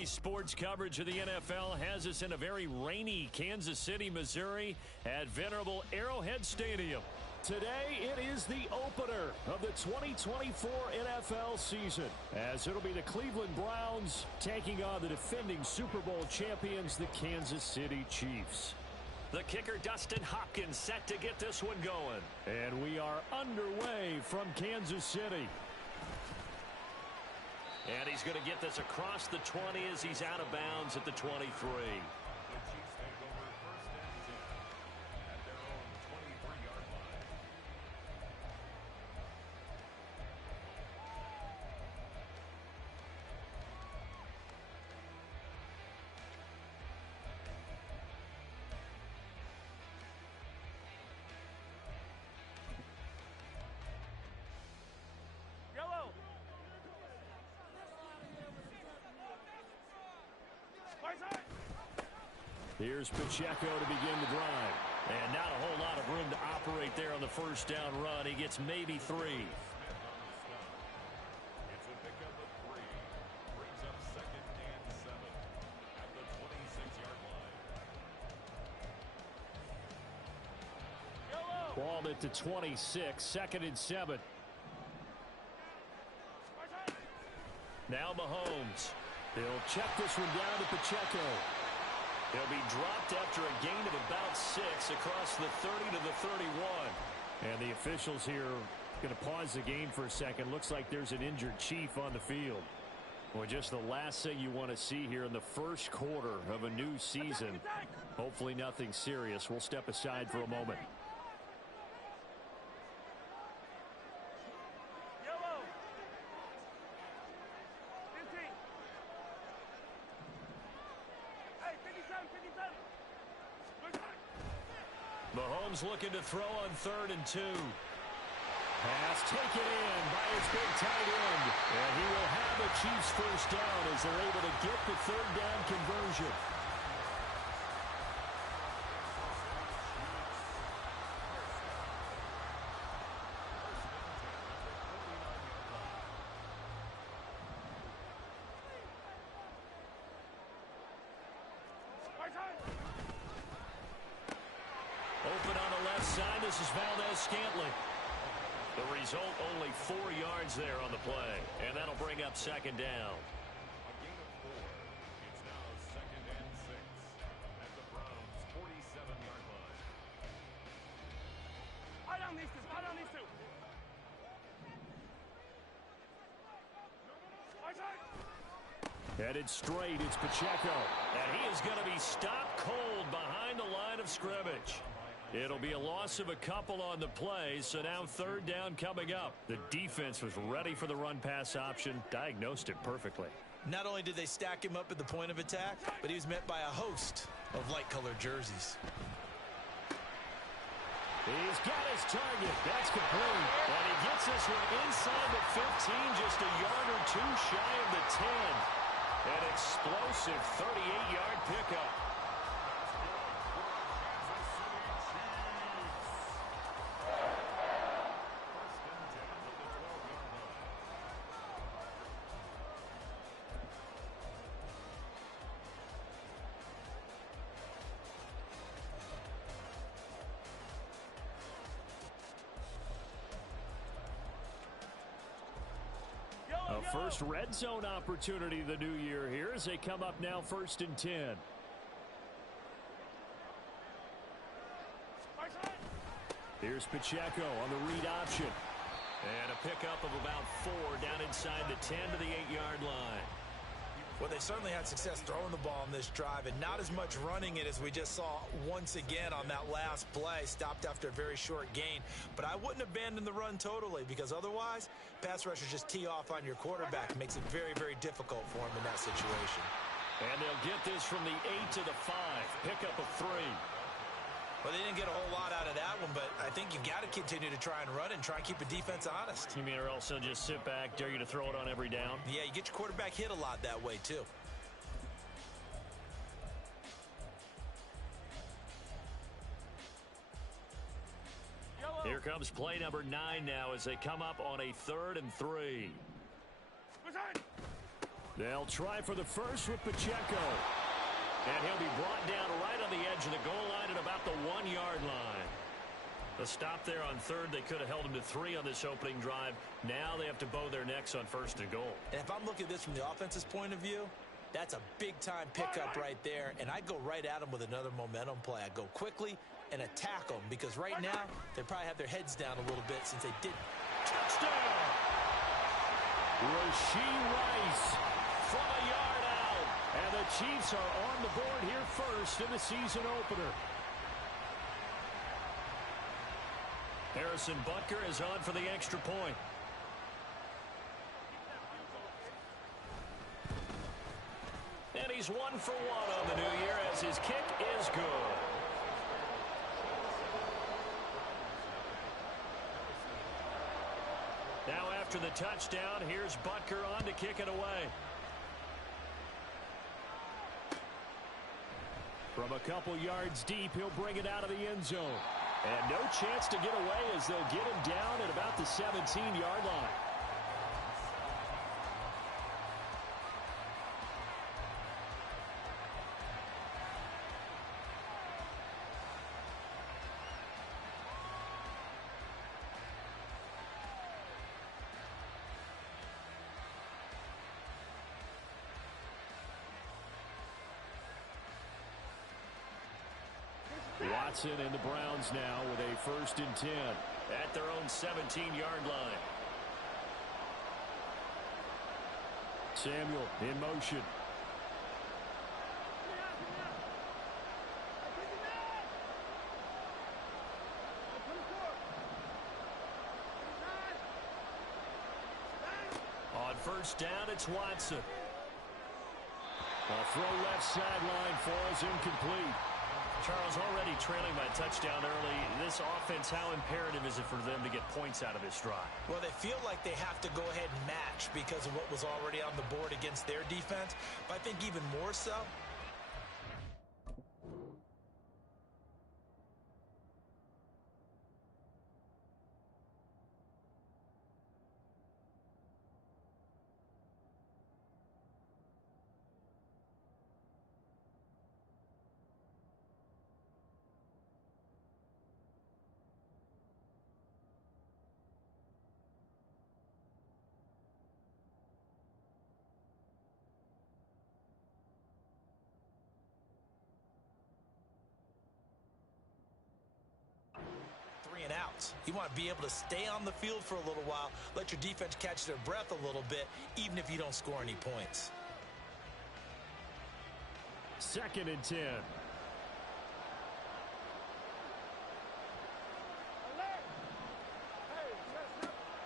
Today's sports coverage of the NFL has us in a very rainy Kansas City, Missouri at venerable Arrowhead Stadium. Today, it is the opener of the 2024 NFL season, as it'll be the Cleveland Browns taking on the defending Super Bowl champions, the Kansas City Chiefs. The kicker, Dustin Hopkins, set to get this one going. And we are underway from Kansas City. And he's going to get this across the 20 as he's out of bounds at the 23. The Chiefs take over first and 10 at their own 23-yard line. Yellow. Here's Pacheco to begin the drive. And not a whole lot of room to operate there on the first down run. He gets maybe 3. It's a pickup of 3. Brings up second and 7 at the 26-yard line. Ball at the 26, second and 7. Now Mahomes. He'll check this one down to Pacheco. He'll be dropped after a gain of about 6 across the 30 to the 31. And the officials here going to pause the game for a second. Looks like there's an injured Chief on the field. Well, just the last thing you want to see here in the first quarter of a new season. Hopefully nothing serious. We'll step aside for a moment. Mahomes looking to throw on 3rd and 2. Pass taken in by his big tight end. And he will have the Chiefs first down as they're able to get the 3rd down conversion. Open on the left side, this is Valdez-Scantling. The result, only 4 yards there on the play. And that'll bring up second down. A gain of 4. It's now second and 6 at the Browns' 47-yard line. I don't need to. Headed straight, it's Pacheco. And he is going to be stopped cold behind the line of scrimmage. It'll be a loss of a couple on the play, so now 3rd down coming up. The defense was ready for the run-pass option, diagnosed it perfectly. Not only did they stack him up at the point of attack, but he was met by a host of light-colored jerseys. He's got his target. That's complete. And he gets this one inside the 15, just a yard or 2 shy of the 10. An explosive 38-yard pickup. A first red zone opportunity the new year here as they come up now 1st and 10. Here's Pacheco on the read option. And a pickup of about 4 down inside the 10 to the 8-yard line. Well, they certainly had success throwing the ball in this drive and not as much running it as we just saw once again on that last play. Stopped after a very short gain. But I wouldn't abandon the run totally because otherwise, pass rushers just tee off on your quarterback. It makes it very, very difficult for him in that situation. And they'll get this from the 8 to the 5. Pickup of 3. Well, they didn't get a whole lot out of that one, but I think you've got to continue to try and run and try and keep the defense honest. You mean or else they'll just sit back, dare you to throw it on every down? Yeah, you get your quarterback hit a lot that way, too. Here comes play number 9 now as they come up on a 3rd and 3. They'll try for the first with Pacheco. And he'll be brought down right on the edge of the goal line at about the 1-yard line. The stop there on third, they could have held him to 3 on this opening drive. Now they have to bow their necks on first and goal. And if I'm looking at this from the offense's point of view, that's a big-time pickup right there. And I go right at them with another momentum play. I go quickly and attack them because right now they probably have their heads down a little bit since they didn't. Touchdown! Rashee Rice from a yard out. And the Chiefs are on the board here first in the season opener. Harrison Butker is on for the extra point. And he's 1 for 1 on the new year as his kick is good. Now after the touchdown, here's Butker on to kick it away. From a couple yards deep, he'll bring it out of the end zone. And no chance to get away as they'll get him down at about the 17-yard line. Watson and the Browns now with a 1st and 10 at their own 17-yard line. Samuel in motion. On 1st down, it's Watson. A throw left sideline falls incomplete. Charles, already trailing by a touchdown early. This offense, how imperative is it for them to get points out of this drive? Well, they feel like they have to go ahead and match because of what was already on the board against their defense. But I think even more so, and outs. You want to be able to stay on the field for a little while, let your defense catch their breath a little bit, even if you don't score any points. 2nd and 10.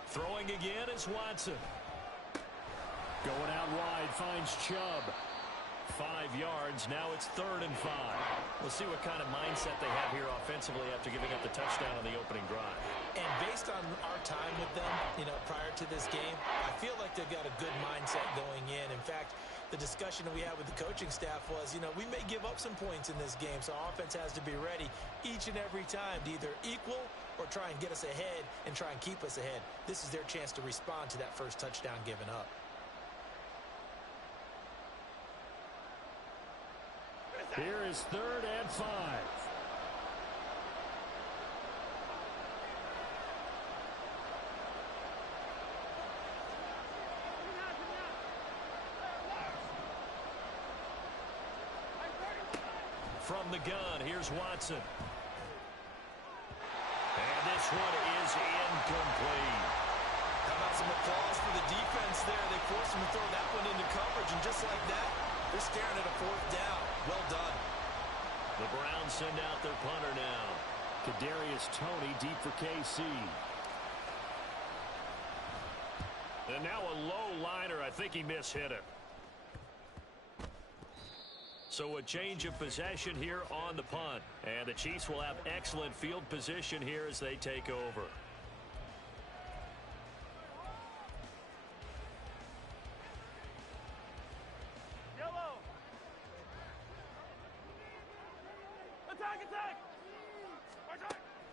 Throwing again is Watson. Going out wide, finds Chubb. 5 yards. Now it's 3rd and 5. We'll see what kind of mindset they have here offensively after giving up the touchdown on the opening drive. And based on our time with them, prior to this game, I feel like they've got a good mindset going in. In fact, the discussion that we had with the coaching staff was, we may give up some points in this game, so our offense has to be ready each and every time to either equal or try and get us ahead and try and keep us ahead. This is their chance to respond to that first touchdown given up. Here is 3rd and 5. From the gun, here's Watson. And this one is incomplete. How about some applause for the defense there? They forced him to throw that one into coverage, and just like that, they're staring at a 4th down. Well done. The Browns send out their punter now. Kadarius Toney deep for KC. And now a low liner. I think he mishit it. So a change of possession here on the punt. And the Chiefs will have excellent field position here as they take over.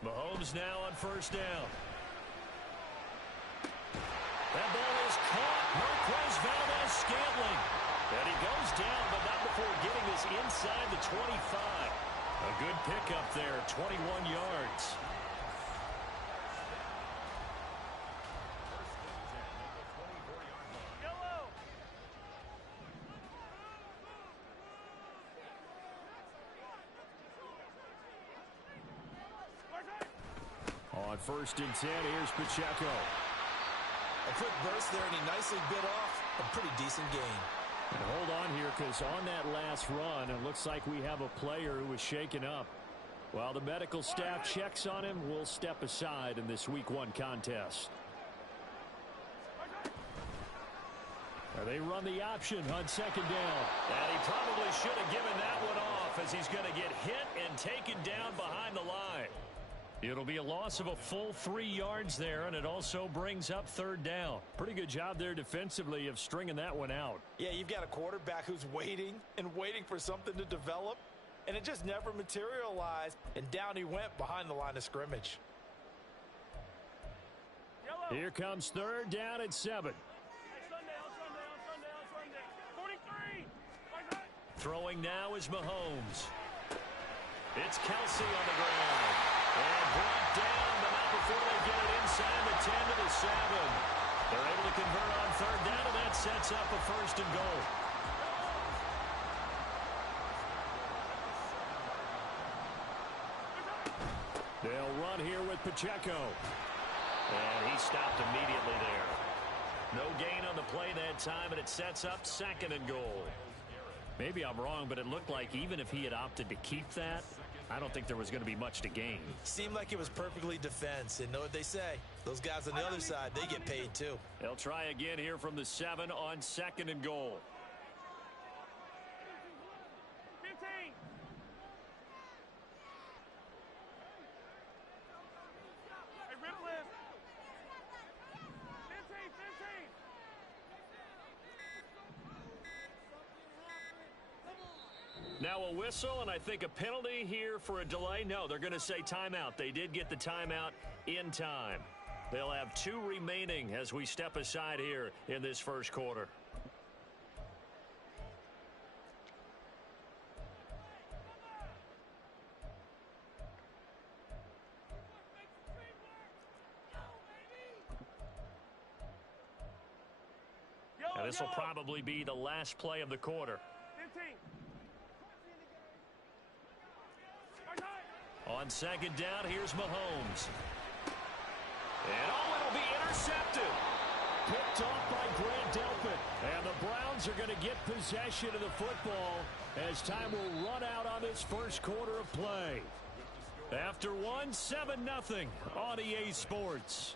Mahomes now on 1st down. That ball is caught. Marquez Valdez-Scantling is inside the 25. A good pickup there, 21 yards. On 1st and 10, here's Pacheco. A quick burst there, and he nicely bit off a pretty decent gain. And hold on here, because on that last run, it looks like we have a player who was shaken up. While the medical staff checks on him, we'll step aside in this Week 1 contest. They run the option on 2nd down. And he probably should have given that one off, as he's going to get hit and taken down behind the line. It'll be a loss of a full 3 yards there, and it also brings up 3rd down. Pretty good job there defensively of stringing that one out. Yeah, you've got a quarterback who's waiting and waiting for something to develop, and it just never materialized, and down he went behind the line of scrimmage. Here comes 3rd down and 7. Throwing now is Mahomes. It's Kelsey on the ground. And brought down, but not before they get it inside the 10 to the 7. They're able to convert on 3rd down, and that sets up a 1st and goal. They'll run here with Pacheco. And he stopped immediately there. No gain on the play that time, and it sets up 2nd and goal. Maybe I'm wrong, but it looked like even if he had opted to keep that, I don't think there was going to be much to gain. Seemed like it was perfectly defense, and know what they say. Those guys on the other side, they get paid too. They'll try again here from the 7 on 2nd and goal. 15. Hey, rip lift. 15. Now a whistle, and I think a penalty here for a delay. No, they're going to say timeout. They did get the timeout in time. They'll have 2 remaining as we step aside here in this 1st quarter. Now this will probably be the last play of the quarter. 15. On 2nd down, here's Mahomes. And it'll be intercepted. Picked off by Grant Delpit. And the Browns are going to get possession of the football as time will run out on this 1st quarter of play. After 7-0 on EA Sports.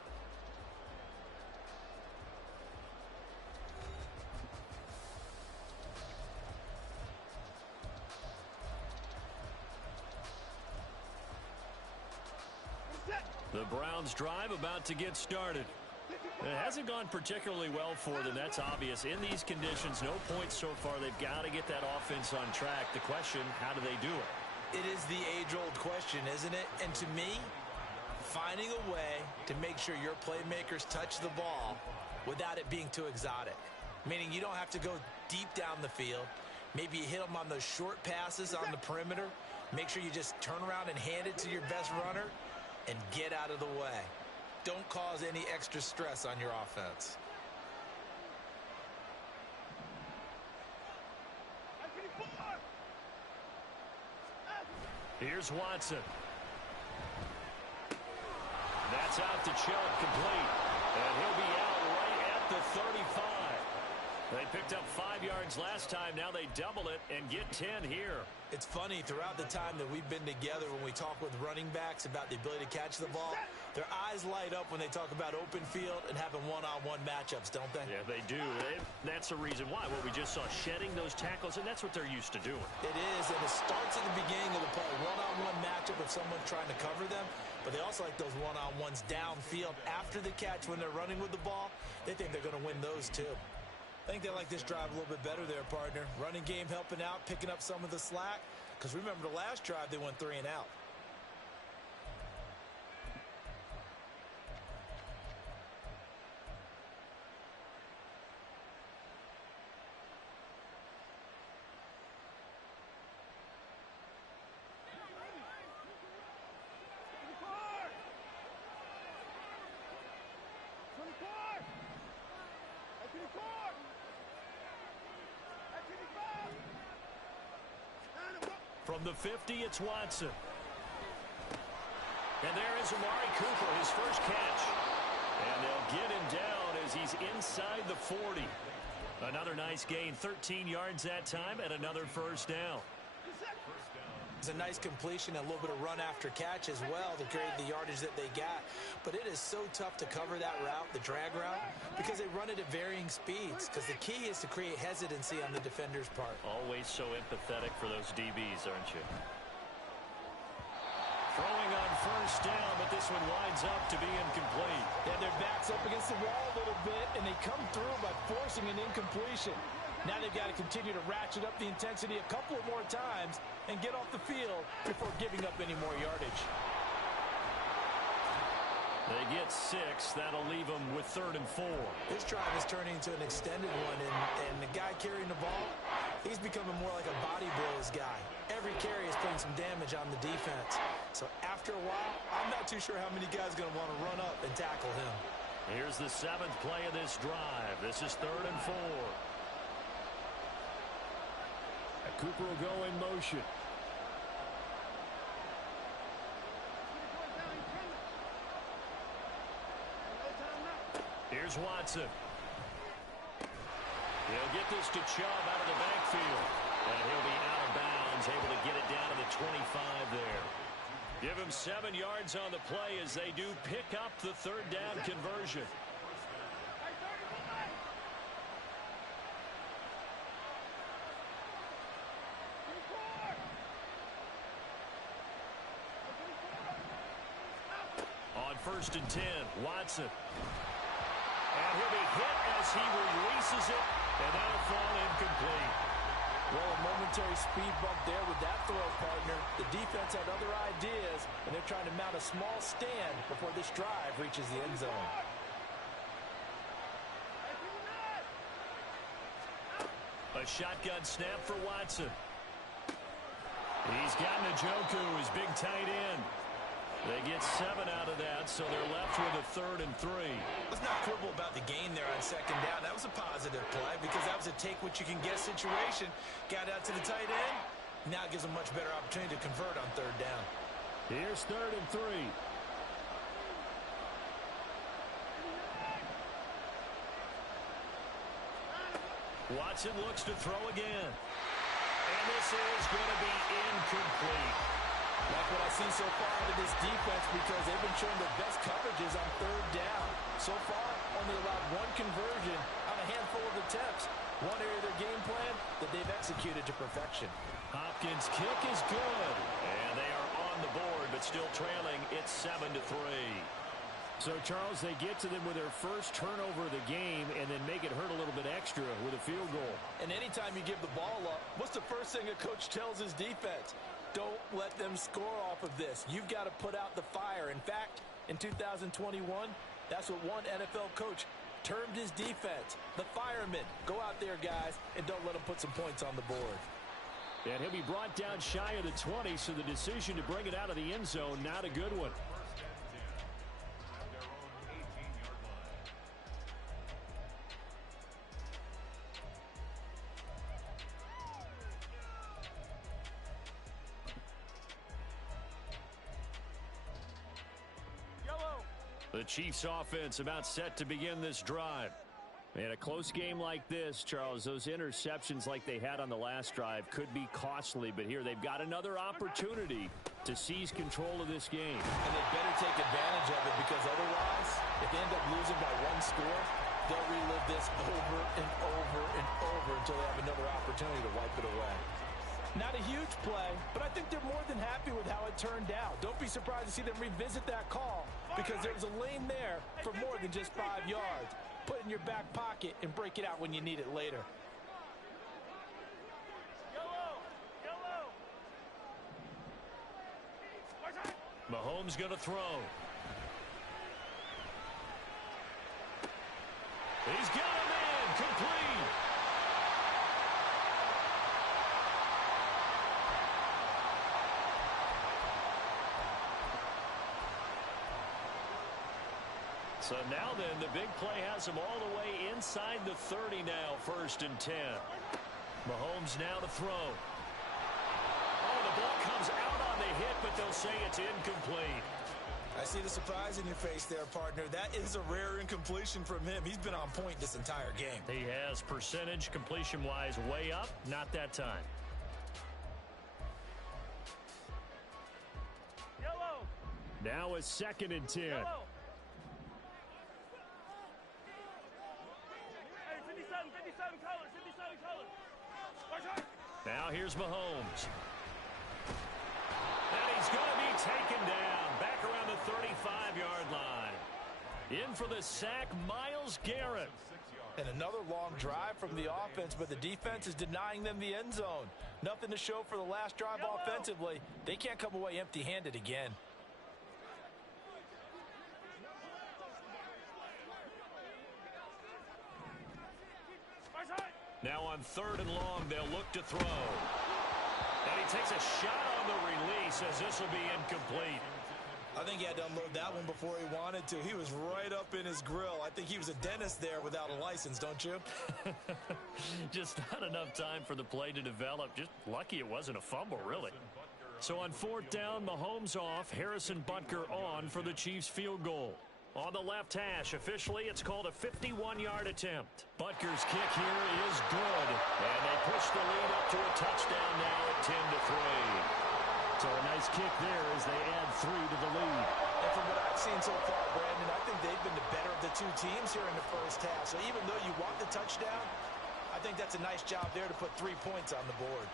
The Browns drive about to get started. It hasn't gone particularly well for them. That's obvious. In these conditions, no points so far. They've got to get that offense on track. The question, how do they do it? It is the age-old question, isn't it? And to me, finding a way to make sure your playmakers touch the ball without it being too exotic. Meaning you don't have to go deep down the field. Maybe you hit them on those short passes on the perimeter. Make sure you just turn around and hand it to your best runner and get out of the way. Don't cause any extra stress on your offense. Here's Watson. That's out to Chubb, complete. And he'll be out right at the 35. They picked up 5 yards last time. Now they double it and get 10 here. It's funny, throughout the time that we've been together, when we talk with running backs about the ability to catch the ball, their eyes light up when they talk about open field and having one-on-one matchups, don't they? Yeah, they do. That's the reason why. What we just saw, shedding those tackles, and that's what they're used to doing. It is, and it starts at the beginning of the play. One-on-one matchup with someone trying to cover them, but they also like those one-on-ones downfield after the catch when they're running with the ball. They think they're going to win those too. I think they like this drive a little bit better there, partner. Running game helping out, picking up some of the slack. Because remember, the last drive, they went 3 and out. From the 50, it's Watson. And there is Amari Cooper, his first catch. And they'll get him down as he's inside the 40. Another nice gain, 13 yards that time, and another first down. It's a nice completion, a little bit of run after catch as well to create the yardage that they got. But it is so tough to cover that route, the drag route, because they run it at varying speeds. Because the key is to create hesitancy on the defender's part. Always so empathetic for those DBs, aren't you? Throwing on first down, but this one winds up to be incomplete. And their back's up against the wall a little bit, and they come through by forcing an incompletion. Now they've got to continue to ratchet up the intensity a couple of more times and get off the field before giving up any more yardage. They get 6. That'll leave them with 3rd and 4. This drive is turning into an extended one, and the guy carrying the ball, he's becoming more like a body blows guy. Every carry is putting some damage on the defense. So after a while, I'm not too sure how many guys are going to want to run up and tackle him. Here's the 7th play of this drive. This is 3rd and 4. Cooper will go in motion. Here's Watson. He'll get this to Chubb out of the backfield. And he'll be out of bounds, able to get it down to the 25 there. Give him 7 yards on the play as they do pick up the 3rd down conversion. On 1st and 10, Watson. And he'll be hit as he releases it, and that'll fall incomplete. Well, a momentary speed bump there with that throw, partner. The defense had other ideas, and they're trying to mount a small stand before this drive reaches the end zone. A shotgun snap for Watson. He's got Njoku, his big tight end. They get 7 out of that, so they're left with a 3rd and 3. Let's not quibble about the gain there on 2nd down. That was a positive play because that was a take-what-you-can-get situation. Got out to the tight end. Now it gives them much better opportunity to convert on 3rd down. Here's 3rd and 3. Watson looks to throw again. And this is going to be incomplete. Like what I've seen so far out of this defense because they've been showing their best coverages on 3rd down. So far, only allowed 1 conversion on a handful of attempts. One area of their game plan that they've executed to perfection. Hopkins' kick is good. And they are on the board, but still trailing. It's 7-3. So, Charles, they get to them with their first turnover of the game and then make it hurt a little bit extra with a field goal. And anytime you give the ball up, what's the first thing a coach tells his defense? Don't let them score off of this. You've got to put out the fire. In fact, in 2021, that's what one NFL coach termed his defense. The firemen. Go out there, guys, and don't let them put some points on the board. And he'll be brought down shy of the 20, so the decision to bring it out of the end zone, not a good one. The Chiefs offense about set to begin this drive. And a close game like this, Charles, those interceptions like they had on the last drive could be costly. But here they've got another opportunity to seize control of this game. And they better take advantage of it because otherwise, if they end up losing by 1 score, they'll relive this over and over and over until they have another opportunity to wipe it away. Not a huge play, but I think they're more than happy with how it turned out. Don't be surprised to see them revisit that call because there was a lane there for more than just 5 yards. Put it in your back pocket and break it out when you need it later. Mahomes going to throw. He's got him in, complete. So now then, the big play has him all the way inside the 30 now, 1st and 10. Mahomes now to throw. Oh, the ball comes out on the hit, but they'll say it's incomplete. I see the surprise in your face there, partner. That is a rare incompletion from him. He's been on point this entire game. He has percentage completion-wise way up, not that time. Yellow. Now a 2nd and 10. Yellow. Hey, 57 colors, 57 colors. Watch out. Now here's Mahomes. And he's going to be taken down back around the 35-yard line. In for the sack, Myles Garrett. And another long drive from the offense, but the defense is denying them the end zone. Nothing to show for the last drive offensively. They can't come away empty-handed again. Now on 3rd and long, they'll look to throw. And he takes a shot on the release as this will be incomplete. I think he had to unload that one before he wanted to. He was right up in his grill. I think he was a dentist there without a license, don't you? Just not enough time for the play to develop. Just lucky it wasn't a fumble, really. So on 4th down, Mahomes off, Harrison Butker on for the Chiefs field goal. On the left hash, officially, it's called a 51-yard attempt. Butker's kick here is good, and they push the lead up to a touchdown now at 10-3. So a nice kick there as they add 3 to the lead. And from what I've seen so far, Brandon, I think they've been the better of the two teams here in the first half. So even though you want the touchdown, I think that's a nice job there to put 3 points on the board.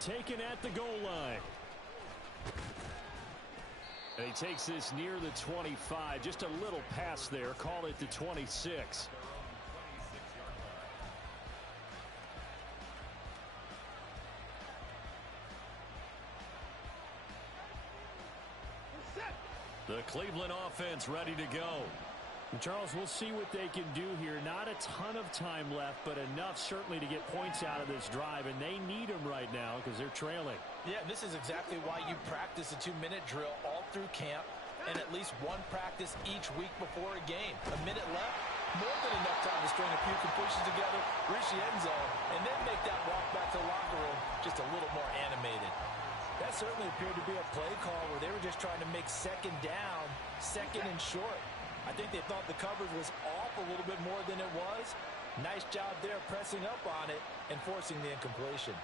Taken at the goal line. And he takes this near the 25. Just a little pass there. Call it the 26. The Cleveland offense ready to go. Charles, we'll see what they can do here. Not a ton of time left, but enough certainly to get points out of this drive, and they need them right now because they're trailing. Yeah, this is exactly why you practice a 2-minute drill all through camp and at least one practice each week before a game. A minute left, more than enough time to string a few completions together, reach the end zone, and then make that walk back to the locker room just a little more animated. That certainly appeared to be a play call where they were just trying to make 2nd down, 2nd and short. I think they thought the coverage was off a little bit more than it was. Nice job there pressing up on it and forcing the incompletion.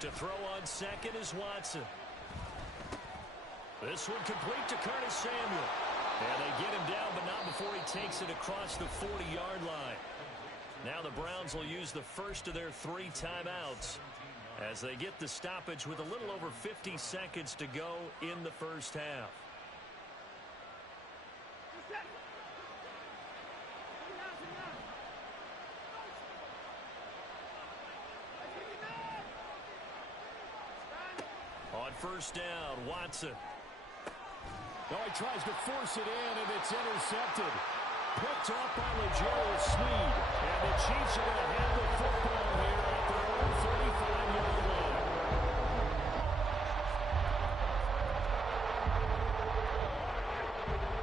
To throw on 2nd is Watson. This one complete to Curtis Samuel. And they get him down, but not before he takes it across the 40-yard line. Now the Browns will use the first of their 3 timeouts as they get the stoppage with a little over 50 seconds to go in the first half. On 1st down, Watson. Oh, he tries to force it in, and it's intercepted. Picked up by L'Jarius Sneed. And the Chiefs are going to have the football here at their own 35-yard line.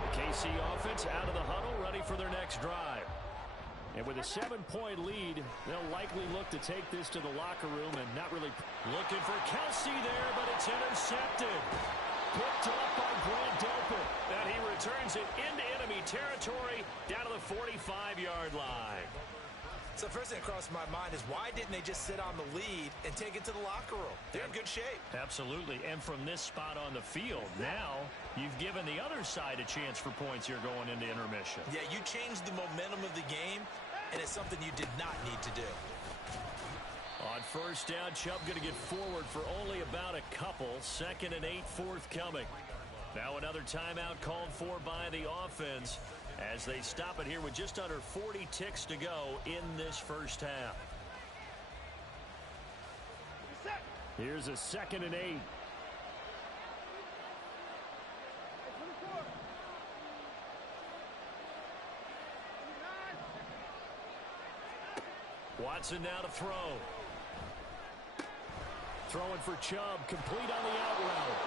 The KC offense out of the huddle, ready for their next drive. And with a 7-point lead, they'll likely look to take this to the locker room and not really looking for Kelsey there, but it's intercepted. Picked up by Grant Delpit. And he returns it into enemy territory down to the 45-yard line. So first thing that crossed my mind is why didn't they just sit on the lead and take it to the locker room? They're in good shape. Absolutely. And from this spot on the field, now you've given the other side a chance for points here going into intermission. Yeah, you changed the momentum of the game, and it's something you did not need to do. On 1st down, Chubb going to get forward for only about a couple. 2nd and 8 forthcoming. Now another timeout called for by the offense as they stop it here with just under 40 ticks to go in this first half. Here's a 2nd and 8. Watson now to throw. Throwing for Chubb, complete on the out route.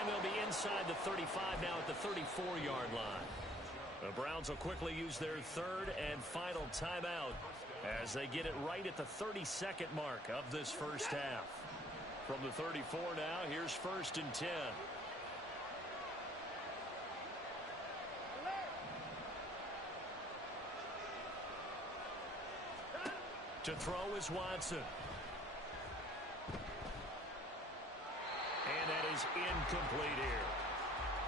And they'll be inside the 35 now at the 34-yard line. The Browns will quickly use their third and final timeout as they get it right at the 32nd mark of this first half. From the 34 now, here's 1st and 10. To throw is Watson. And that is incomplete here.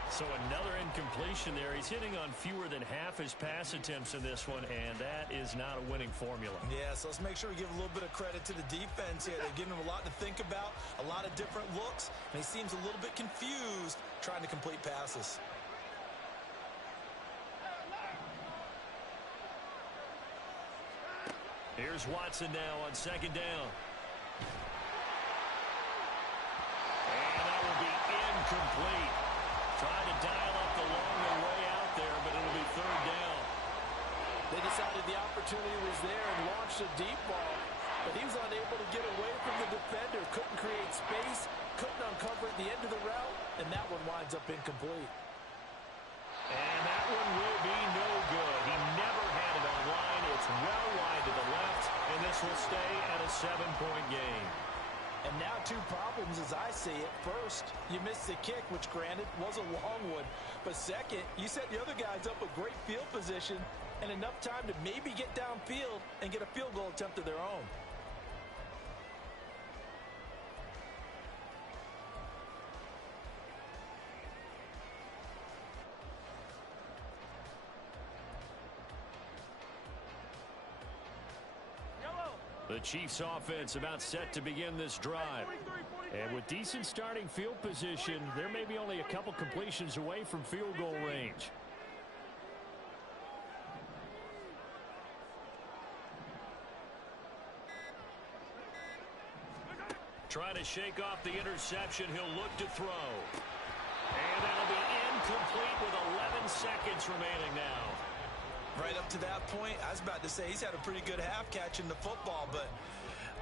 So another incompletion there. He's hitting on fewer than half his pass attempts in this one, and that is not a winning formula. Yeah, so let's make sure we give a little bit of credit to the defense here. They've given him a lot to think about, a lot of different looks, and he seems a little bit confused trying to complete passes. Here's Watson now on 2nd down. And that will be incomplete. Trying to dial up the longer way out there, but it'll be 3rd down. They decided the opportunity was there and launched a deep ball, but he was unable to get away from the defender. Couldn't create space, couldn't uncover at the end of the route, and that one winds up incomplete. And that one will be no good. He never had it on line. It's well wide to the left, and this will stay at a 7-point game. And now 2 problems as I see it. First, you missed the kick, which granted was a long one. But second, you set the other guys up a great field position and enough time to maybe get downfield and get a field goal attempt of their own. The Chiefs offense about set to begin this drive. And with decent starting field position, there may be only a couple completions away from field goal range. Trying to shake off the interception. He'll look to throw. And that'll be incomplete with 11 seconds remaining now. Right up to that point, I was about to say he's had a pretty good half catching the football, but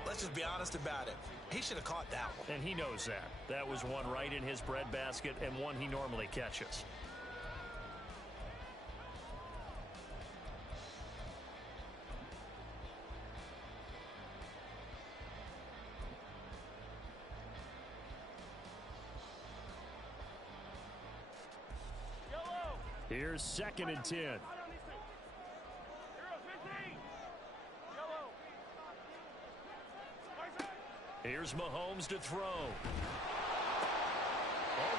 let's just be honest about it. He should have caught that one. And he knows that. That was one right in his breadbasket and one he normally catches. Here's 2nd and 10. Here's Mahomes to throw. Over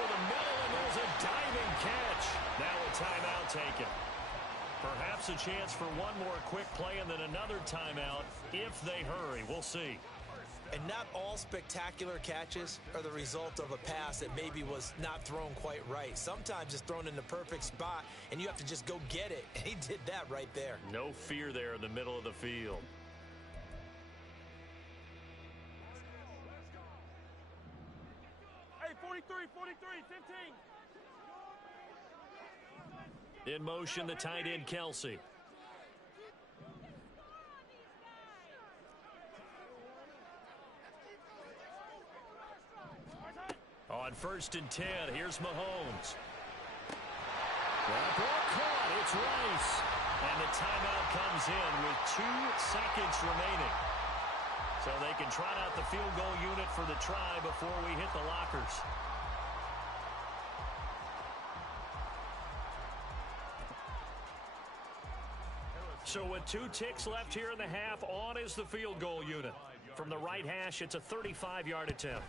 the middle, and there's a diving catch. Now a timeout taken. Perhaps a chance for one more quick play and then another timeout if they hurry. We'll see. And not all spectacular catches are the result of a pass that maybe was not thrown quite right. Sometimes it's thrown in the perfect spot, and you have to just go get it. And he did that right there. No fear there in the middle of the field. Hey, 43, 15. In motion, the tight end, Kelsey. On 1st and 10, here's Mahomes. That ball caught. It's Rice. And the timeout comes in with 2 seconds remaining. So they can trot out the field goal unit for the try before we hit the lockers. So with 2 ticks left here in the half, on is the field goal unit. From the right hash, it's a 35-yard attempt.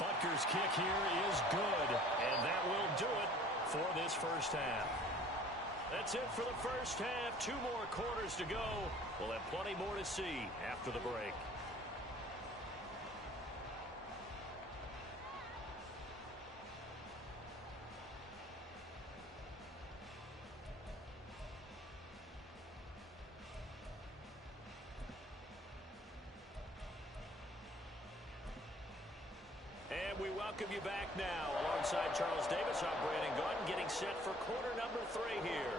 Butker's kick here is good, and that will do it for this first half. That's it for the first half. 2 more quarters to go. We'll have plenty more to see after the break. And we welcome you back now. Alongside Charles Davis, I'm Brandon Gordon, getting set for quarter number 3 here.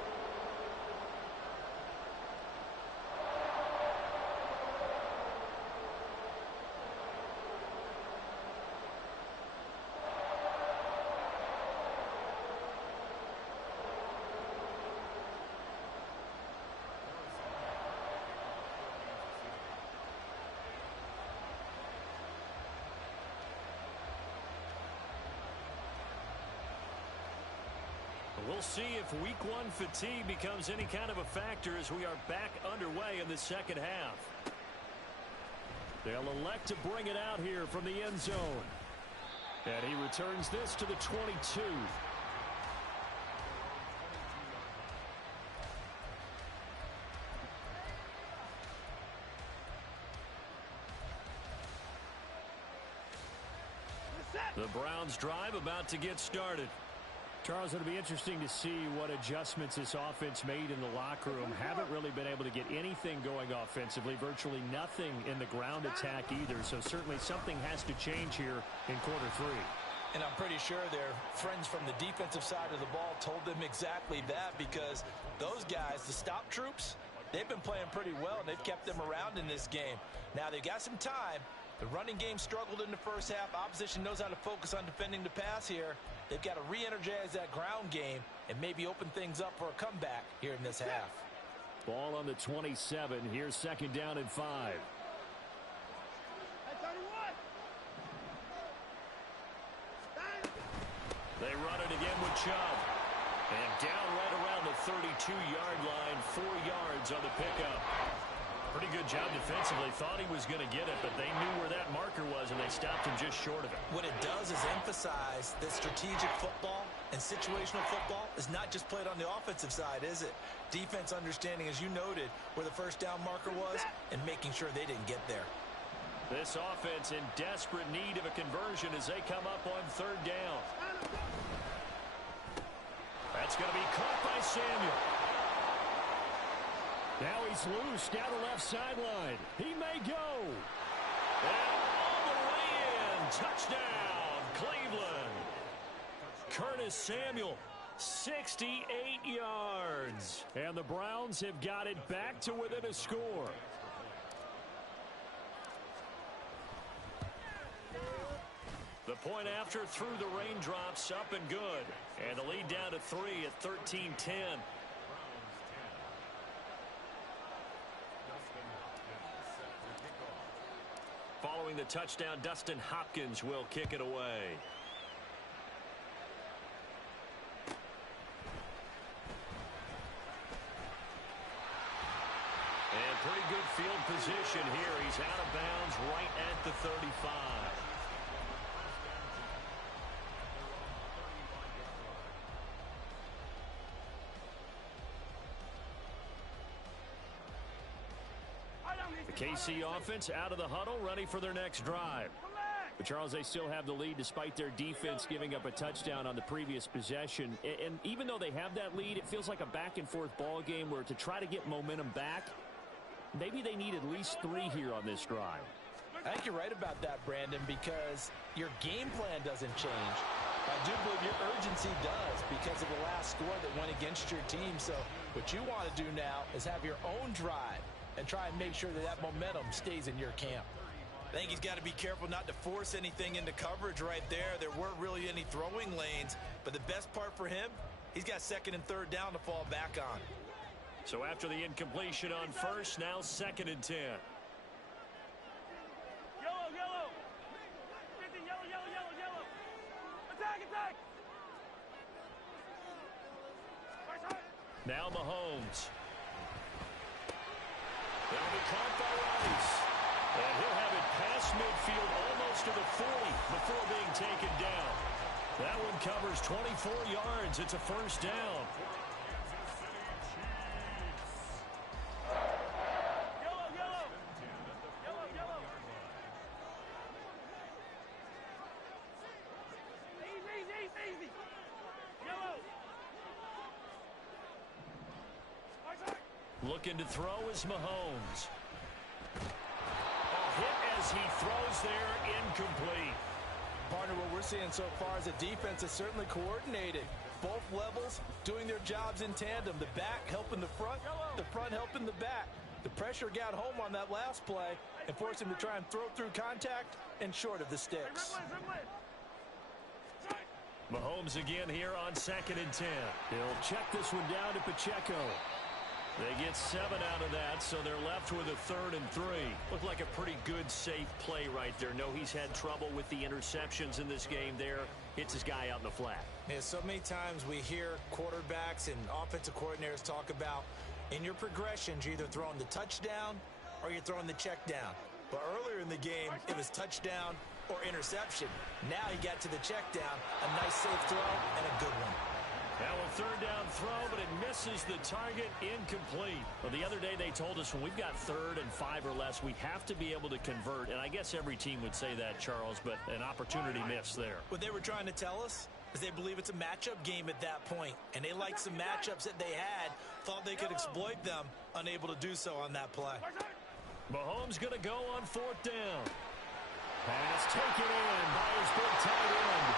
We'll see if week one fatigue becomes any kind of a factor as we are back underway in the second half. They'll elect to bring it out here from the end zone. And he returns this to the 22. The Browns drive about to get started. Charles, it'll be interesting to see what adjustments this offense made in the locker room. Haven't really been able to get anything going offensively, virtually nothing in the ground attack either. So certainly something has to change here in quarter three. And I'm pretty sure their friends from the defensive side of the ball told them exactly that, because those guys, the stop troops, they've been playing pretty well, and they've kept them around in this game. Now they've got some time. The running game struggled in the first half. Opposition knows how to focus on defending the pass here. They've got to re-energize that ground game and maybe open things up for a comeback here in this half. Ball on the 27. Here's second down and 5. They run it again with Chubb. And down right around the 32-yard line, 4 yards on the pickup. Pretty good job defensively. Thought he was going to get it, but they knew where that marker was, and they stopped him just short of it. What it does is emphasize that strategic football and situational football is not just played on the offensive side, is it? Defense understanding, as you noted, where the first down marker was and making sure they didn't get there. This offense in desperate need of a conversion as they come up on third down. That's going to be caught by Samuel. Now he's loose down the left sideline. He may go. And all the way in. Touchdown, Cleveland. Curtis Samuel, 68 yards. And the Browns have got it back to within a score. The point after through the raindrops, up and good. And the lead down to 3 at 13-10. Following the touchdown, Dustin Hopkins will kick it away. And pretty good field position here. He's out of bounds right at the 35. The KC offense out of the huddle, ready for their next drive. But Charles, they still have the lead despite their defense giving up a touchdown on the previous possession. And even though they have that lead, it feels like a back-and-forth ball game where to try to get momentum back, maybe they need at least 3 here on this drive. I think you're right about that, Brandon, because your game plan doesn't change. I do believe your urgency does because of the last score that went against your team. So what you want to do now is have your own drive and try and make sure that that momentum stays in your camp. I think he's got to be careful not to force anything into coverage right there. There weren't really any throwing lanes, but the best part for him, he's got second and third down to fall back on. So after the incompletion on first, now second and 10. Yellow, yellow. 50, yellow, yellow, yellow, yellow. Attack, attack. Now Mahomes. That'll be caught by Rice. And he'll have it past midfield almost to the 40 before being taken down. That one covers 24 yards. It's a first down. Yellow, yellow. Yellow, yellow. Easy, easy, easy. Yellow. Looking to throw is Mahomes. A hit as he throws there, incomplete. Partner, what we're seeing so far is a defense that's certainly coordinated. Both levels doing their jobs in tandem. The back helping the front helping the back. The pressure got home on that last play and forced him to try and throw through contact and short of the sticks. Mahomes again here on second and 10. He'll check this one down to Pacheco. They get 7 out of that, so they're left with a third and 3. Looked like a pretty good, safe play right there. No, he's had trouble with the interceptions in this game there. hits his guy out in the flat. Yeah, so many times we hear quarterbacks and offensive coordinators talk about in your progressions, you're either throwing the touchdown or you're throwing the check down. But earlier in the game, it was touchdown or interception. Now he got to the check down, a nice safe throw, and a good one. Now a third down throw, but it misses the target, incomplete. Well, the other day they told us when we've got 3rd and 5 or less, we have to be able to convert. And I guess every team would say that, Charles, but an opportunity missed there. What they were trying to tell us is they believe it's a matchup game at that point. And they liked some matchups that they had, thought they could exploit them, unable to do so on that play. Mahomes going to go on 4th down. Pass taken in by his big tight end.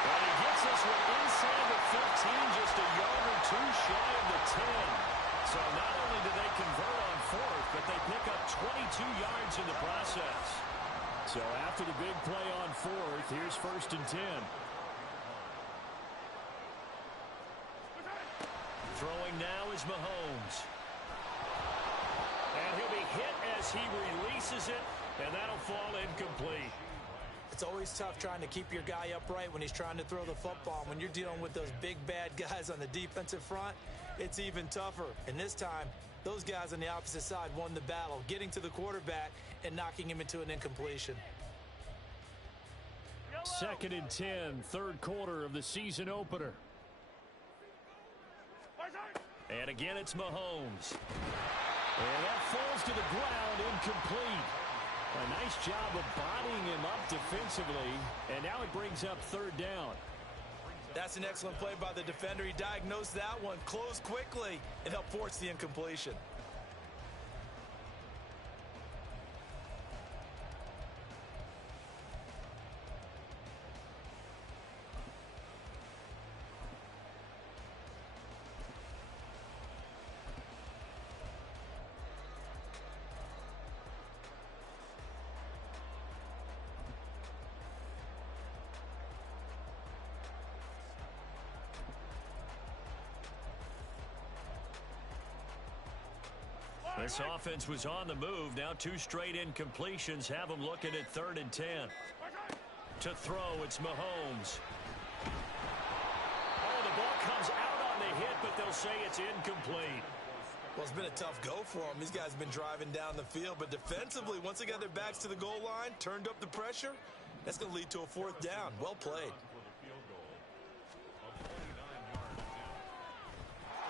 And he gets this one inside the 15, just a yard or two shy of the 10. So not only do they convert on 4th, but they pick up 22 yards in the process. So after the big play on 4th, here's 1st and 10. Throwing now is Mahomes. And he'll be hit as he releases it, and that'll fall incomplete. It's always tough trying to keep your guy upright when he's trying to throw the football. When you're dealing with those big, bad guys on the defensive front, it's even tougher. And this time, those guys on the opposite side won the battle, getting to the quarterback and knocking him into an incompletion. 2nd and 10, 3rd quarter of the season opener. And again, it's Mahomes. And that falls to the ground, incomplete. A nice job of bodying him up defensively, and now it brings up 3rd down. That's an excellent play by the defender. He diagnosed that one, closed quickly, and helped force the incompletion. This offense was on the move. Now 2 straight incompletions have them looking at 3rd and 10. To throw, it's Mahomes. Oh, the ball comes out on the hit, but they'll say it's incomplete. Well, it's been a tough go for them. These guys have been driving down the field, but defensively, once they got their backs to the goal line, turned up the pressure, that's going to lead to a 4th down. Well played.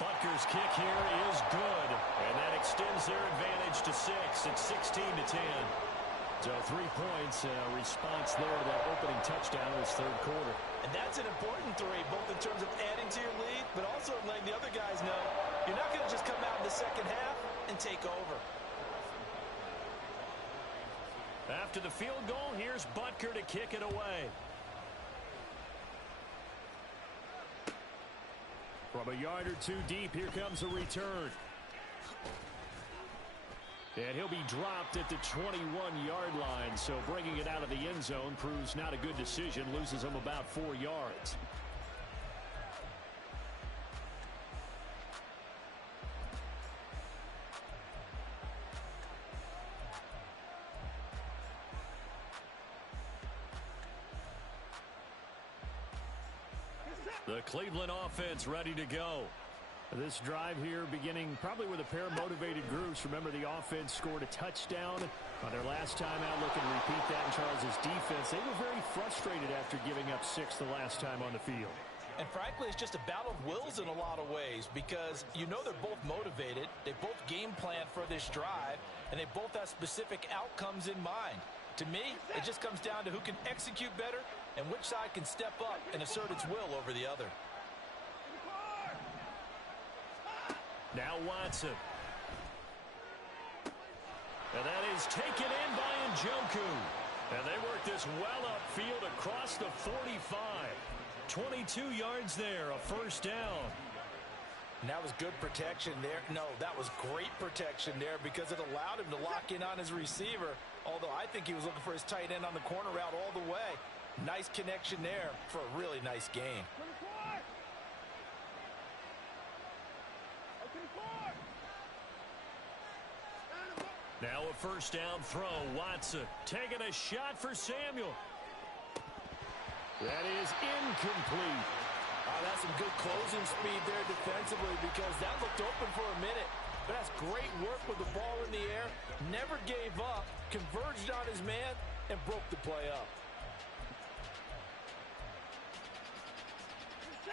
Butker's kick here is good, and that extends their advantage to 6. It's 16 to 10. So 3 points, response there to that opening touchdown in this 3rd quarter. And that's an important 3, both in terms of adding to your lead, but also letting the other guys know you're not going to just come out in the second half and take over. After the field goal, here's Butker to kick it away. From a yard or 2 deep, here comes a return. And he'll be dropped at the 21-yard line, so bringing it out of the end zone proves not a good decision, loses him about 4 yards. The Cleveland offense ready to go. This drive here beginning probably with a pair of motivated groups. Remember, the offense scored a touchdown on their last time out. Look and repeat that in Charles's defense. They were very frustrated after giving up 6 the last time on the field. And frankly, it's just a battle of wills in a lot of ways because you know they're both motivated. They both game plan for this drive, and they both have specific outcomes in mind. To me, it just comes down to who can execute better and which side can step up and assert its will over the other. Now Watson. And that is taken in by Njoku. And they work this well upfield across the 45. 22 yards there, a 1st down. And that was good protection there. No, that was great protection there because it allowed him to lock in on his receiver. Although I think he was looking for his tight end on the corner route all the way. Nice connection there for a really nice gain. Now a 1st down throw. Watson taking a shot for Samuel. That is incomplete. That's some good closing speed there defensively because that looked open for a minute. But that's great work with the ball in the air. Never gave up, converged on his man, and broke the play up.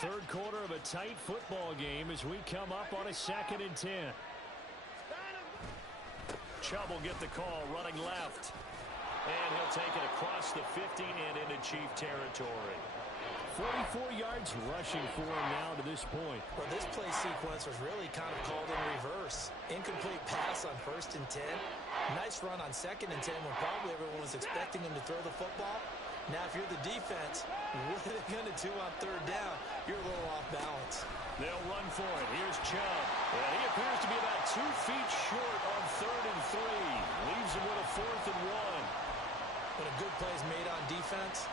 Third quarter of a tight football game as we come up on a 2nd and 10. Chubb will get the call running left. And he'll take it across the 50 and into Chief territory. 44 yards rushing for him now to this point. Well, this play sequence was really kind of called in reverse. Incomplete pass on 1st and 10. Nice run on 2nd and 10 when probably everyone was expecting him to throw the football. Now, if you're the defense, what are they going to do on 3rd down? You're a little off balance. They'll run for it. Here's Chubb. And he appears to be about 2 feet short on 3rd and 3. Leaves him with a 4th and 1. When a good play is made on defense,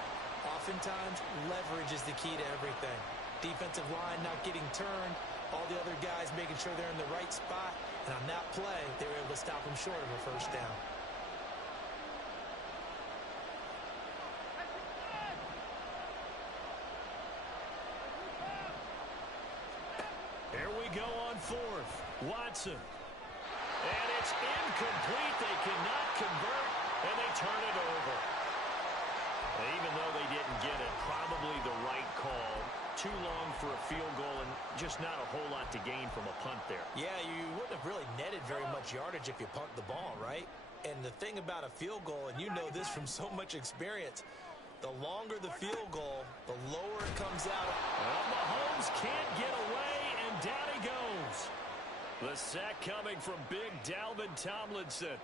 oftentimes leverage is the key to everything. Defensive line not getting turned, all the other guys making sure they're in the right spot, and on that play, they were able to stop him short of a 1st down. Here we go on 4th. Watson. And it's incomplete. They cannot convert, and they turn it over. And even though they didn't get it, probably the right call. Too long for a field goal and just not a whole lot to gain from a punt there. Yeah, you wouldn't have really netted very much yardage if you punt the ball, right? And the thing about a field goal, and you know this from so much experience, the longer the field goal, the lower it comes out. Well, Mahomes can't get away, and down he goes. The sack coming from big Dalvin Tomlinson.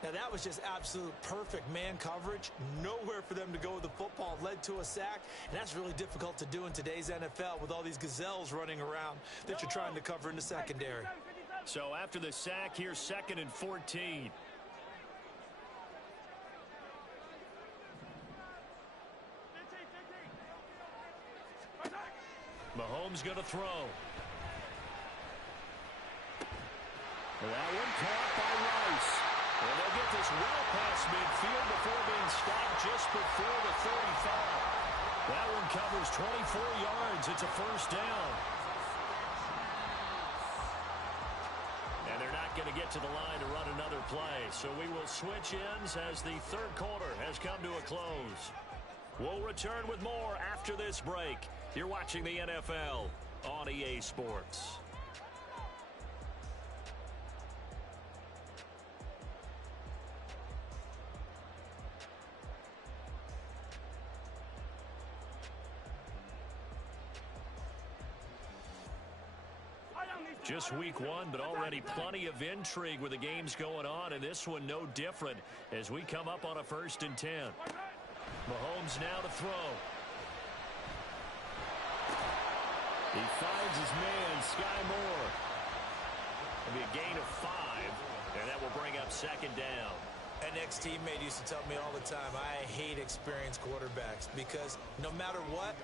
Now, that was just absolute perfect man coverage. Nowhere for them to go with the football. Led to a sack, and that's really difficult to do in today's NFL with all these gazelles running around that you're trying to cover in the secondary. So after the sack, here's 2nd and 14. Mahomes going to throw. That one caught by Rice. And they'll get this well past midfield before being stopped just before the 35. That one covers 24 yards. It's a 1st down. And they're not going to get to the line to run another play. So we will switch ends as the 3rd quarter has come to a close. We'll return with more after this break. You're watching the NFL on EA Sports. Just week 1, but already plenty of intrigue with the games going on, and this one no different as we come up on a 1st and 10. Mahomes now to throw. He finds his man, Sky Moore. It'll be a gain of 5, and that will bring up 2nd down. An ex-teammate used to tell me all the time, I hate experienced quarterbacks because no matter what,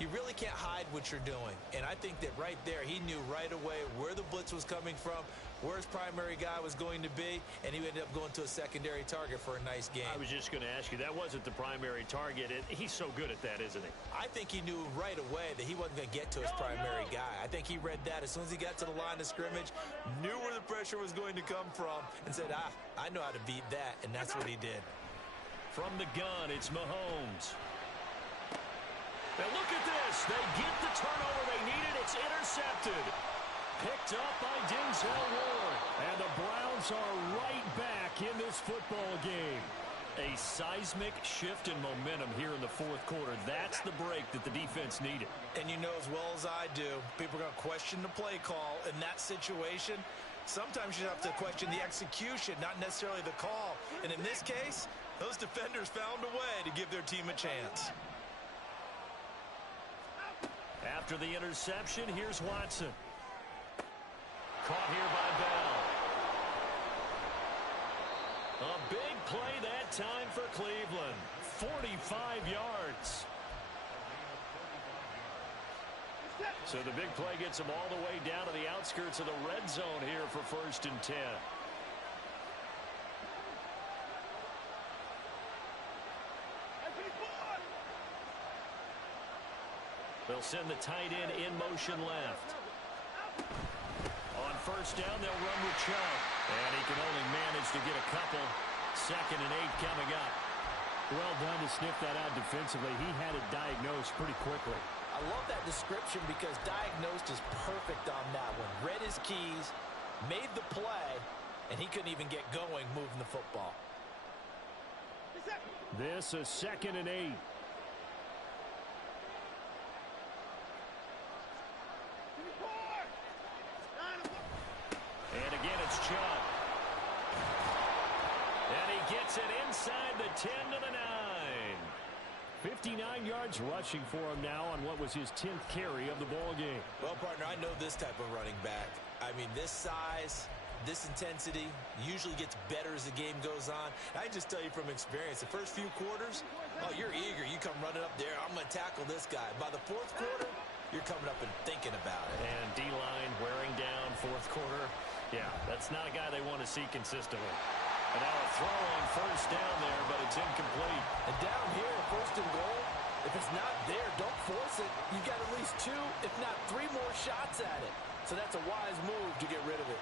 you really can't hide what you're doing. And I think that right there, he knew right away where the blitz was coming from, where his primary guy was going to be, and he ended up going to a secondary target for a nice game. I was just going to ask you, that wasn't the primary target, and he's so good at that, isn't he? I think he knew right away that he wasn't going to get to his primary guy. I think he read that as soon as he got to the line of scrimmage, knew where the pressure was going to come from, and said, I know how to beat that, and that's what he did. From the gun, it's Mahomes. Now look at this. They get the turnover they needed. It's intercepted. Picked up by Denzel Ward. And the Browns are right back in this football game. A seismic shift in momentum here in the 4th quarter. That's the break that the defense needed. And you know as well as I do, people are going to question the play call in that situation. Sometimes you have to question the execution, not necessarily the call. And in this case, those defenders found a way to give their team a chance. After the interception, here's Watson. Caught here by Bell. A big play that time for Cleveland. 45 yards. So the big play gets them all the way down to the outskirts of the red zone here for 1st and 10. They'll send the tight end in motion left. On first down, they'll run with Chubb. And he can only manage to get a couple. 2nd and 8 coming up. Well done to sniff that out defensively. He had it diagnosed pretty quickly. I love that description because diagnosed is perfect on that one. Read his keys, made the play, and he couldn't even get going moving the football. This is 2nd and 8. And again, it's Chubb. And he gets it inside the 10 to the 9. 59 yards rushing for him now on what was his 10th carry of the ball game. Well, partner, I know this type of running back. I mean, this size, this intensity usually gets better as the game goes on. I just tell you from experience, the first few quarters, oh, you're eager. You come running up there. I'm going to tackle this guy. By the 4th quarter, you're coming up and thinking about it. And D-line wearing down 4th quarter. Yeah, that's not a guy they want to see consistently. And now a throw on first down there, but it's incomplete. And down here, 1st and goal, if it's not there, don't force it. You've got at least 2, if not 3 more shots at it. So that's a wise move to get rid of it.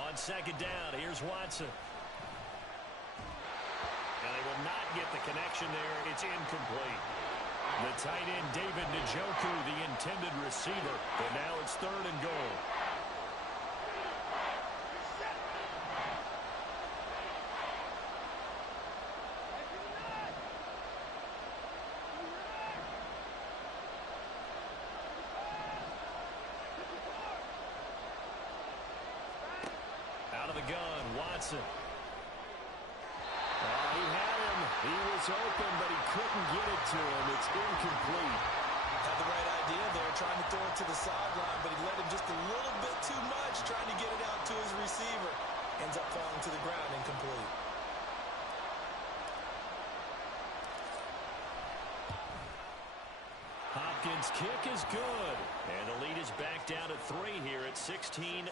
On 2nd down, here's Watson. And they will not get the connection there. It's incomplete. The tight end, David Njoku, the intended receiver. But now it's 3rd and goal. Out of the gun, Watson. He had him. He was open, but he couldn't get it to him. It's incomplete. Had the right idea there, trying to throw it to the sideline, but he let him just a little bit too much, trying to get it out to his receiver. Ends up falling to the ground, incomplete. Hopkins' kick is good. And the lead is back down to 3 here at 16-13.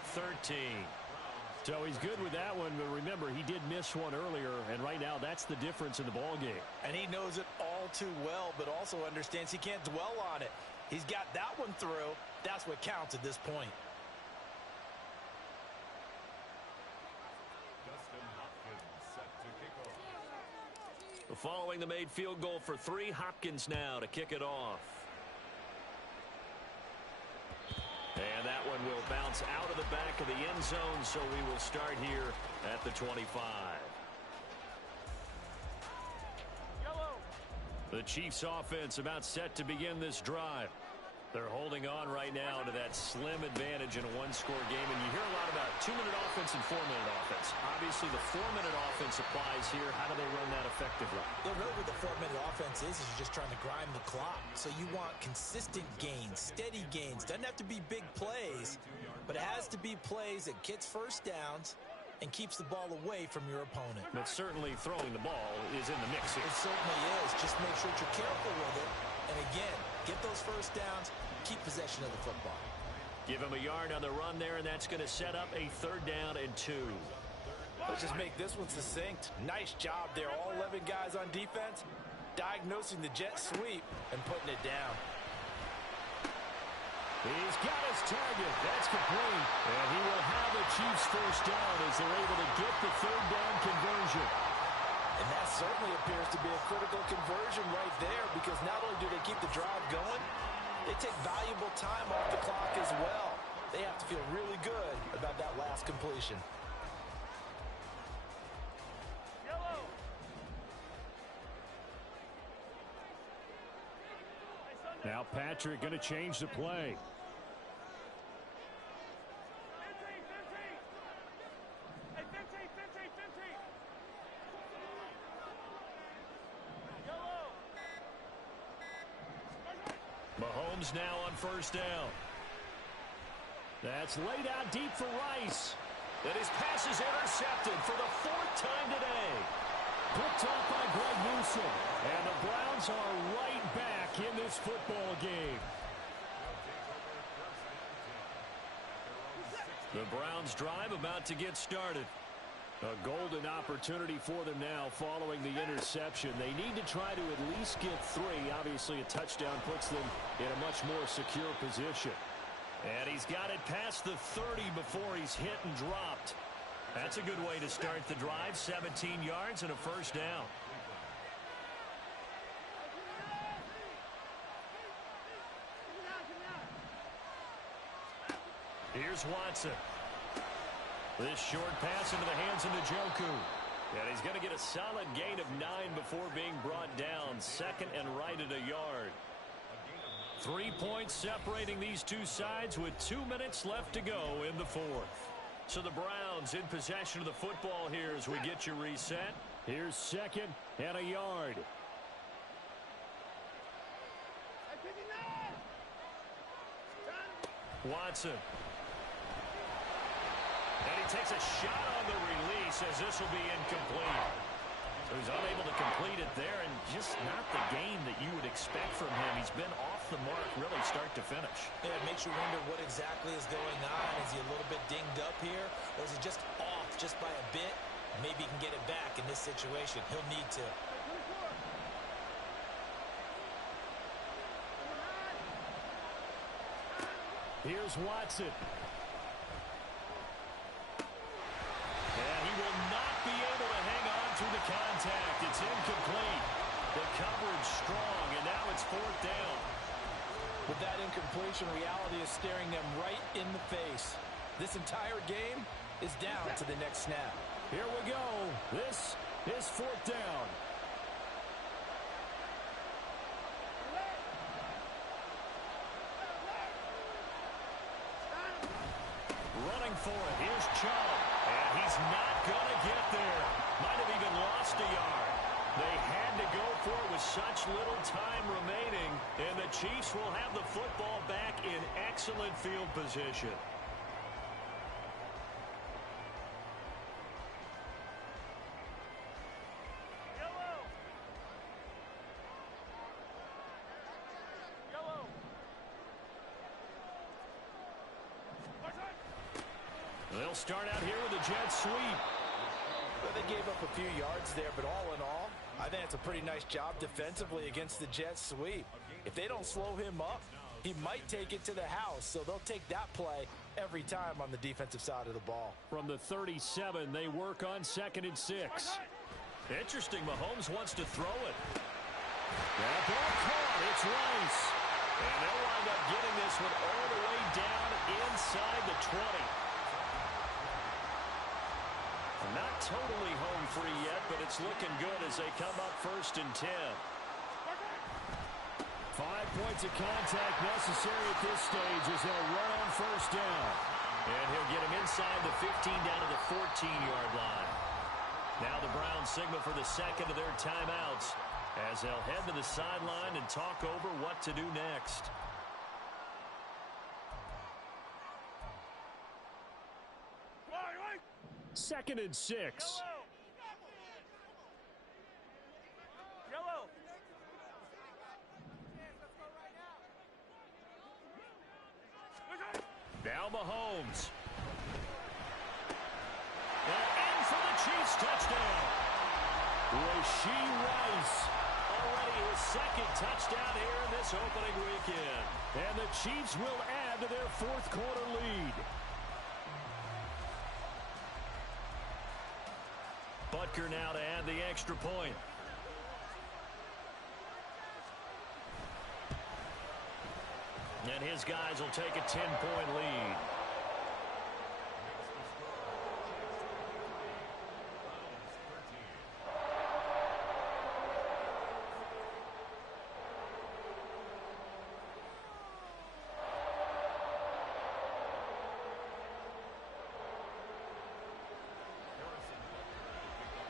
So he's good with that one, but remember, he did miss one earlier, and right now that's the difference in the ball game. And he knows it all too well, but also understands he can't dwell on it. He's got that one through. That's what counts at this point. Dustin Hopkins set to kick off. Following the made field goal for 3, Hopkins now to kick it off. And that one will bounce out of the back of the end zone, so we will start here at the 25. Yellow. The Chiefs offense about set to begin this drive. They're holding on right now to that slim advantage in a one-score game, and you hear a lot about 2-minute offense and 4-minute offense. Obviously, the 4-minute offense applies here. How do they run that effectively? Yeah, really what the 4-minute offense is you're just trying to grind the clock. So you want consistent gains, steady gains. Doesn't have to be big plays, but it has to be plays that gets first downs and keeps the ball away from your opponent. But certainly throwing the ball is in the mix here. It certainly is. Just make sure that you're careful with it. And again, get those first downs, keep possession of the football. Give him a yard on the run there, and that's going to set up a 3rd down and 2. Let's just make this one succinct. Nice job there. All 11 guys on defense, diagnosing the jet sweep and putting it down. He's got his target. That's complete. And he will have the Chiefs first down as they're able to get the 3rd down conversion. And that certainly appears to be a critical conversion right there, because not only do they keep the drive going, they take valuable time off the clock as well. They have to feel really good about that last completion. Yellow. Now Patrick going to change the play. 15. Yellow. Mahomes now on first down. That's laid out deep for Rice. And his pass is intercepted for the 4th time today. Picked off by Greg Newsom. And the Browns are right back in this football game. The Browns drive about to get started. A golden opportunity for them now following the interception. They need to try to at least get 3. Obviously, a touchdown puts them in a much more secure position. And he's got it past the 30 before he's hit and dropped. That's a good way to start the drive. 17 yards and a first down. Here's Watson. This short pass into the hands of Njoku. And he's going to get a solid gain of 9 before being brought down. Second and right at a yard. 3 points separating these two sides with 2 minutes left to go in the fourth. So the Browns in possession of the football here as we get you reset. Here's second and a yard. Watson. And he takes a shot on the release as this will be incomplete. So he's unable to complete it there, and just not the game that you would expect from him. He's been off the mark really start to finish. Yeah, it makes you wonder what exactly is going on. Is he a little bit dinged up here, or is he just off just by a bit? Maybe he can get it back in this situation. He'll need to. Here's Watson. And he will not be able to hang on through the contact. It's incomplete. The coverage strong, and now it's fourth down. With that incompletion, reality is staring them right in the face. This entire game is down to the next snap. Here we go. This is fourth down. Running for it. Here's Chubb. And he's not going to get there. Might have even lost a yard. They had to go for it with such little time remaining. And the Chiefs will have the football back in excellent field position. They'll start out here with a jet sweep. Well, they gave up a few yards there, but all in all, I think it's a pretty nice job defensively against the jet sweep. If they don't slow him up, he might take it to the house, so they'll take that play every time on the defensive side of the ball. From the 37, they work on 2nd and 6. Interesting, Mahomes wants to throw it. That ball caught. It's Rice. And they'll wind up getting this one all the way down inside the 20. Not totally home free yet, but it's looking good as they come up 1st and 10. 5 points of contact necessary at this stage as they'll run on 1st down. And he'll get him inside the 15 down to the 14-yard line. Now the Browns signal for the second of their timeouts as they'll head to the sideline and talk over what to do next. Second and 6. Yellow. Now Mahomes. And in for the Chiefs touchdown. Rashee Rice. Already his second touchdown here in this opening weekend. And the Chiefs will add to their fourth quarter lead. Butker now to add the extra point. And his guys will take a 10-point lead.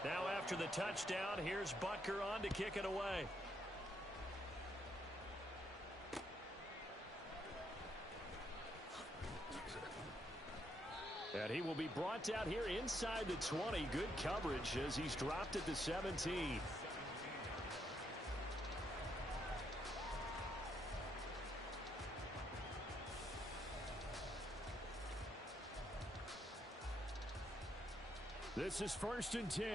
Now after the touchdown, here's Butker on to kick it away. And he will be brought out here inside the 20. Good coverage as he's dropped at the 17. This is 1st and 10.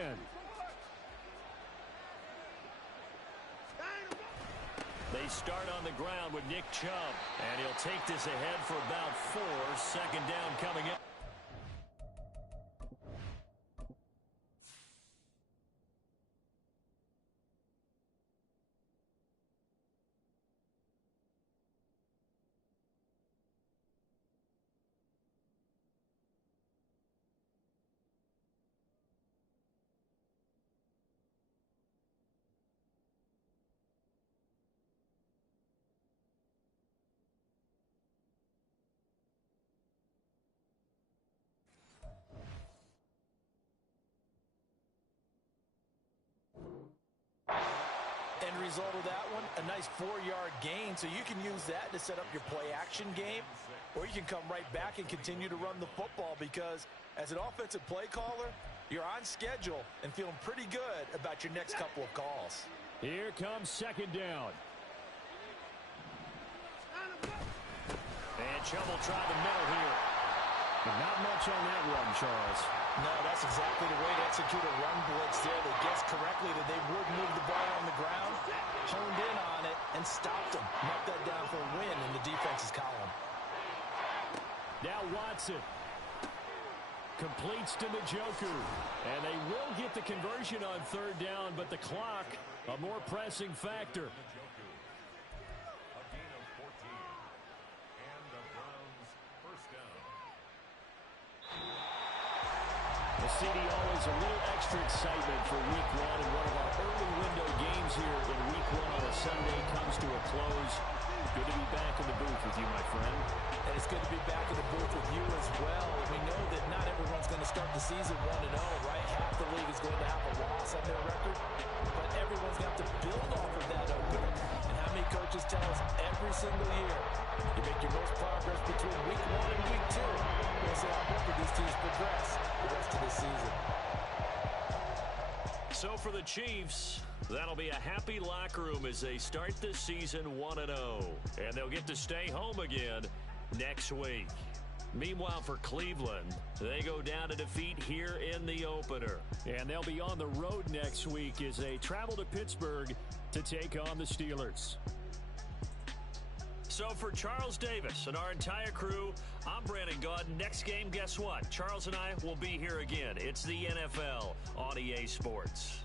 They start on the ground with Nick Chubb, and he'll take this ahead for about 4. 2nd down coming in. End result of that one, a nice 4-yard gain, so you can use that to set up your play-action game, or you can come right back and continue to run the football because as an offensive play caller, you're on schedule and feeling pretty good about your next couple of calls. Here comes 2nd down. And Chubb will try the middle here. Not much on that run, Charles. No, that's exactly the way to execute a run blitz there. They guessed correctly that they would move the ball on the ground, honed in on it, and stopped them. Mark that down for a win in the defense's column. Now Watson completes to the Joker. And they will get the conversion on 3rd down, but the clock, a more pressing factor. A gain of 14. And the Browns' 1st down. The CD always a little extra excitement for Week 1, and one of our early window games here in Week 1 on a Sunday comes to a close. Good to be back in the booth with you, my friend. And it's good to be back in the booth with you as well. We know that not everyone's going to start the season 1-0, right? Half the league is going to have a loss on their record, but everyone's going to have to build off of that opener. And how many coaches tell us every single year, you make your most progress between Week 1 and Week 2. We'll see how quickly these teams progress the rest of the season. So for the Chiefs, that'll be a happy locker room as they start the season 1-0. And they'll get to stay home again next week. Meanwhile, for Cleveland, they go down to defeat here in the opener. And they'll be on the road next week as they travel to Pittsburgh to take on the Steelers. So for Charles Davis and our entire crew, I'm Brandon Gaudin. Next game, guess what? Charles and I will be here again. It's the NFL on EA Sports.